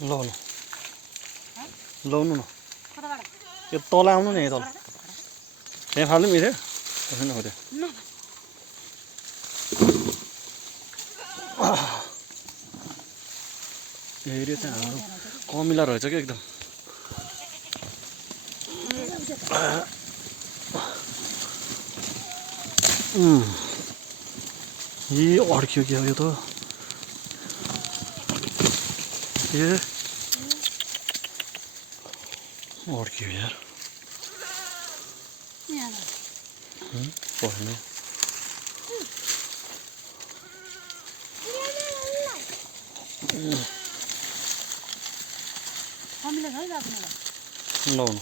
ल ल लाउनु न यो तल आउनु नि तल त्यहाँ फाल्नु मिल्यो कसै नहुँदै एरिया चाहिँ हाम्रो कमिला रहेछ क्या एकदम यी अड्क्यो क्या यो त ए अड्क्यो यार पर्ने लाउनु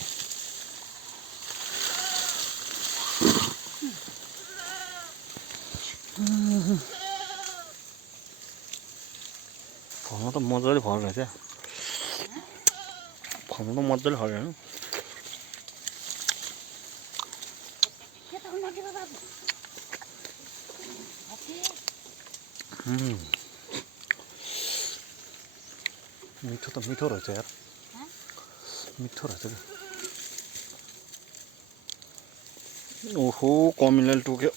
फल्न त मजाले फल्छ क्या फल्न त मजाले फल्यो मिठो त मिठो रहेछ यार मिठो रहेछ क्या ओहो कमिलाले टोक्यो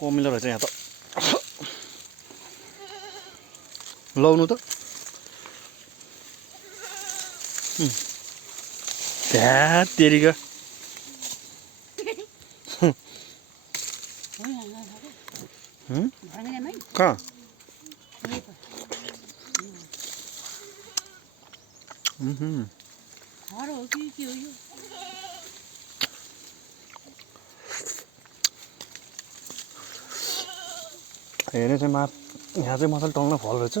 कमिला रहेछ यहाँ त लाउनु त त्यहाँ तेरिका कहाँ हेर्ने चाहिँ यहाँ चाहिँ मजाले टङ्ग फल रहेछ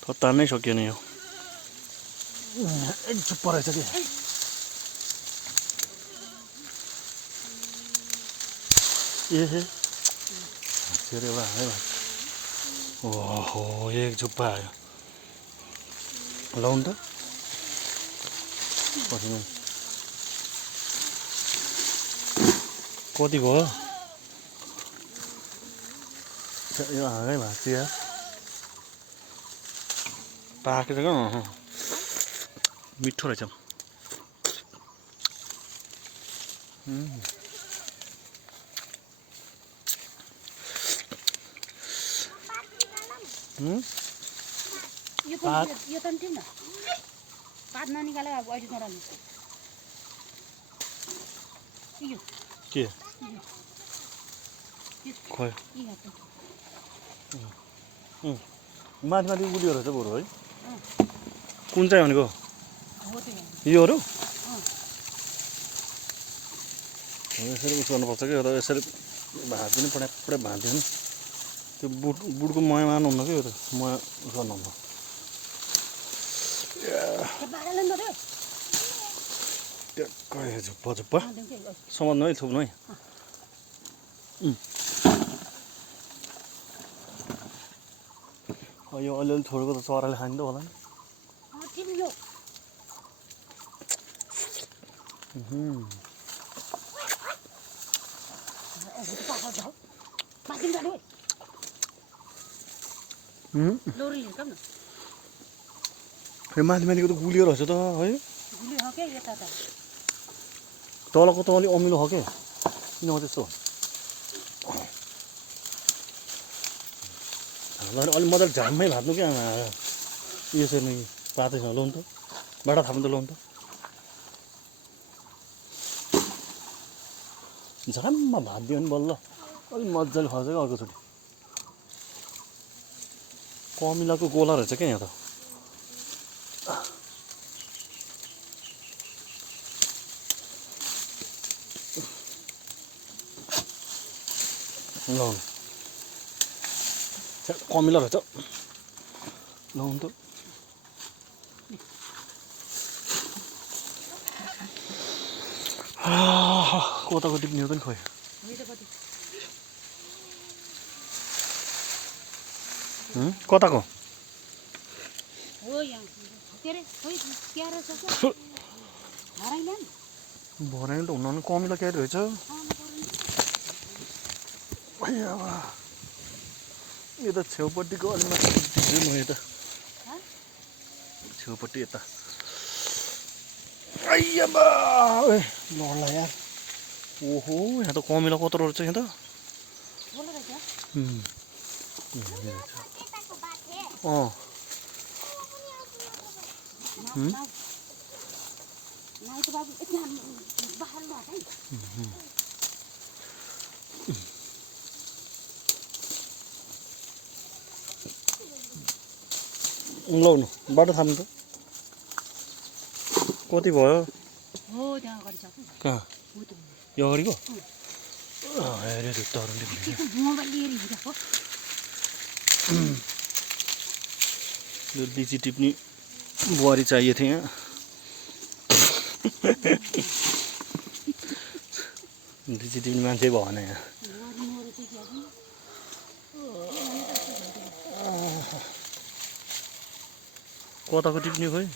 तर तान्नै सकिएन यो एक चुप्प रहेछ कि ए ओहो एक जुप्पा आयो लाउनु त कतिको हो यो हाँगै भाँच्यो यार पाकेर क्या मिठो रहेछ यो त नि पात ननिकाले अब अहिले नराल्नु के खोइ माथि माथि उल्यो रहेछ बरु है कुन चाहिँ भनेको योहरू यसरी उस गर्नुपर्छ कि र यसरी भाँचिदिनु पड्यापड्या भाँचिदिनु त्यो बुटको मया मार्नुहुन्न कि यो त मया गर्नुहुन्न ट्याक्कै झुप्पा झुप्पा समात्नु है थुप्नु है यो अलिअलि छोडेको त चराले खान्छ होला नि माथि माथिको त गुलियो रहेछ त है तलको त अलिक अमिलो हो क्या किन हो त्यस्तो अलिक मजाले झाममै भाँच्नु क्या यसरी पातैसँग लाउनु त बाटा थाप्नु त लाउनु त झ्याममा भाँचिदियो भने बल्ल अलिक मजाले फल्छ क्या अर्कोचोटि कमिलाको गोला रहेछ क्या यहाँ त लाउनु कमिला रहेछ लाउनु त कताको टिप्नेहरू पनि खोइ कताको भरेन त हुन कमिला क्यारी रहेछ यो त छेउपट्टिको अलि माथि म यता छेउपट्टि यता आइया बा ए लड्ला यार ओहो यहाँ त कमिला कत्रो रहेछ यहाँ त बोल्नु रहेछ अँ नाउ त बाबु यति बाहर लट है लाउनु बाटो थाम्नु त कति भयो हो त्यहाँ अगाडि छ कहाँ हो त यो अगाडिको हेऱ्यो त्यो तरुणले मोबाइल लिएर हिँडेको यो लिची टिप्ने बुहारी चाहिएको थियो यहाँ लिची टिप्ने मान्छे भएन यहाँ कताको टिप्ने खोइ